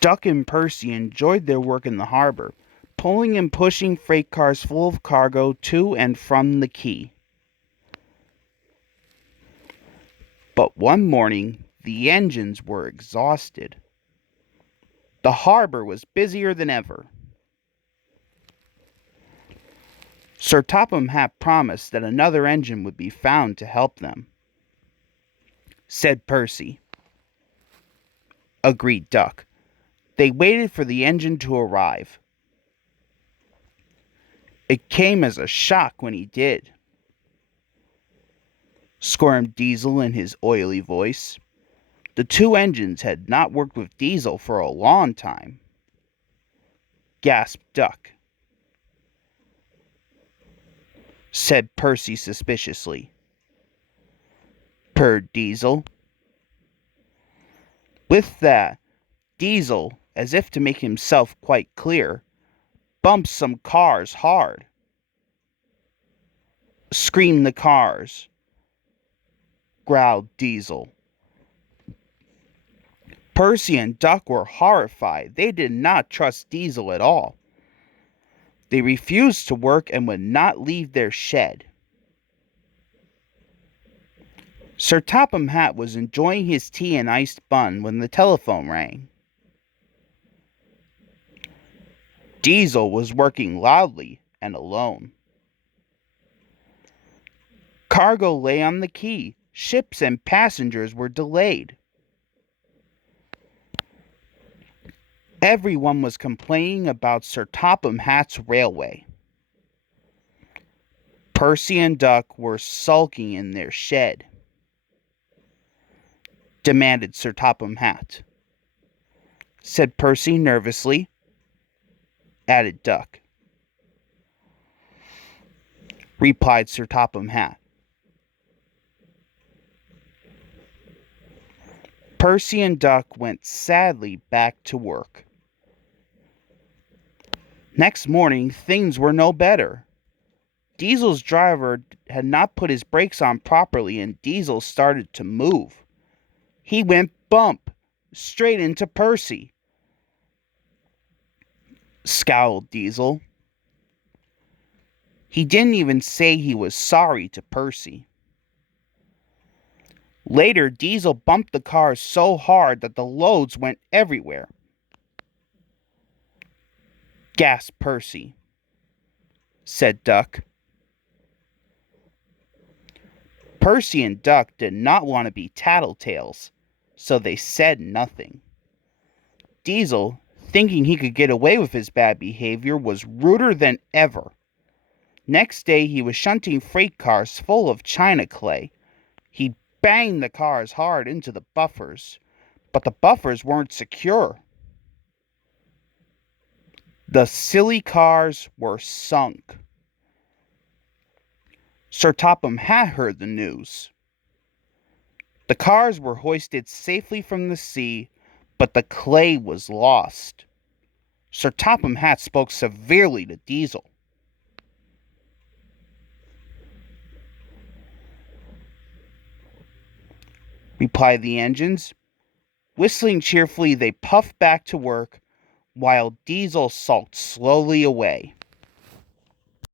Duck and Percy enjoyed their work in the harbor, pulling and pushing freight cars full of cargo to and from the quay. But one morning, the engines were exhausted. The harbor was busier than ever. Sir Topham Hatt promised that another engine would be found to help them. Said Percy. Agreed Duck. They waited for the engine to arrive. It came as a shock when he did, squirmed Diesel in his oily voice. The two engines had not worked with Diesel for a long time. Gasped Duck. Said Percy suspiciously. Purred Diesel. With that, Diesel, as if to make himself quite clear, bumped some cars hard. Screamed the cars, growled Diesel. Percy and Duck were horrified. They did not trust Diesel at all. They refused to work and would not leave their shed. Sir Topham Hatt was enjoying his tea and iced bun when the telephone rang. Diesel was working loudly and alone. Cargo lay on the quay. Ships and passengers were delayed. Everyone was complaining about Sir Topham Hatt's railway. Percy and Duck were sulking in their shed. Demanded Sir Topham Hatt. Said Percy nervously. Added Duck. Replied Sir Topham Hatt. Percy and Duck went sadly back to work. Next morning, things were no better. Diesel's driver had not put his brakes on properly, and Diesel started to move. He went bump straight into Percy. Scowled Diesel. He didn't even say he was sorry to Percy. Later, Diesel bumped the car so hard that the loads went everywhere. Gasped Percy. Said Duck. Percy and Duck did not want to be tattletales, so they said nothing. Diesel, thinking he could get away with his bad behavior, was ruder than ever. Next day, he was shunting freight cars full of china clay. He banged the cars hard into the buffers, but the buffers weren't secure. The silly cars were sunk. Sir Topham Hatt heard the news. The cars were hoisted safely from the sea, but the clay was lost. Sir Topham Hatt spoke severely to Diesel. Replied the engines. Whistling cheerfully, they puffed back to work, while Diesel sulked slowly away.